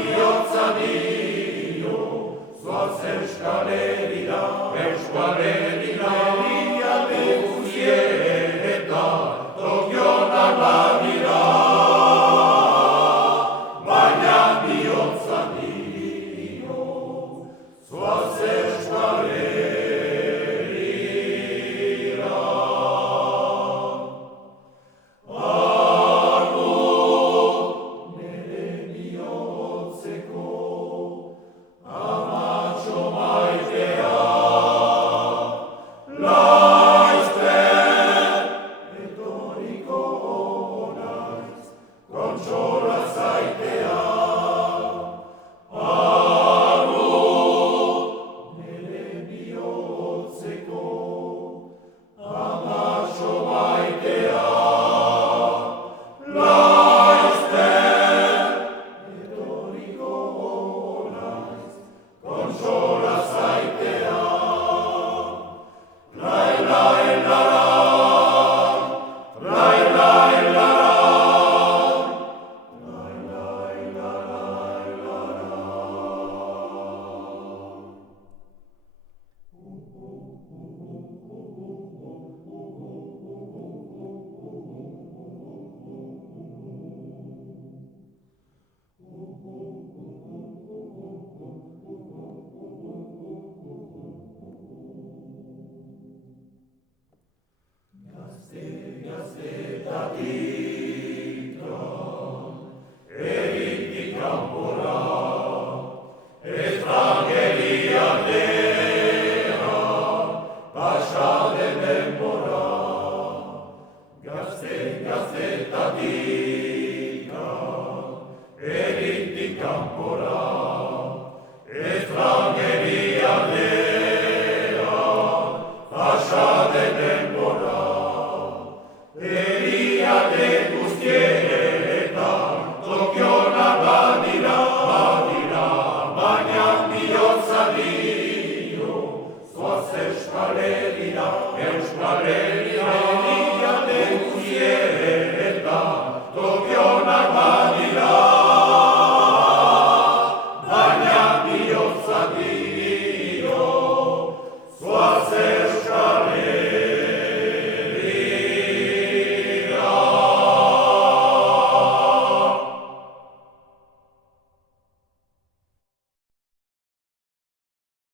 bihotza dio, zoaz Euskal Herrira, Euskal Herrira, herrialde guztietan, tokionak badira, baina bihotza dio, zoaz Euskal Herrira. Kontsola zaitea, nere bihotzeko, amatxo maitea, laizter, etorriko naiz, kontsola zaitea, lai, lai, lara, lai, lai, lara. Gaztetatik eritik kanpora, ez da gelialdea, pasa den denbora. Gaztetatik eritik kanpora,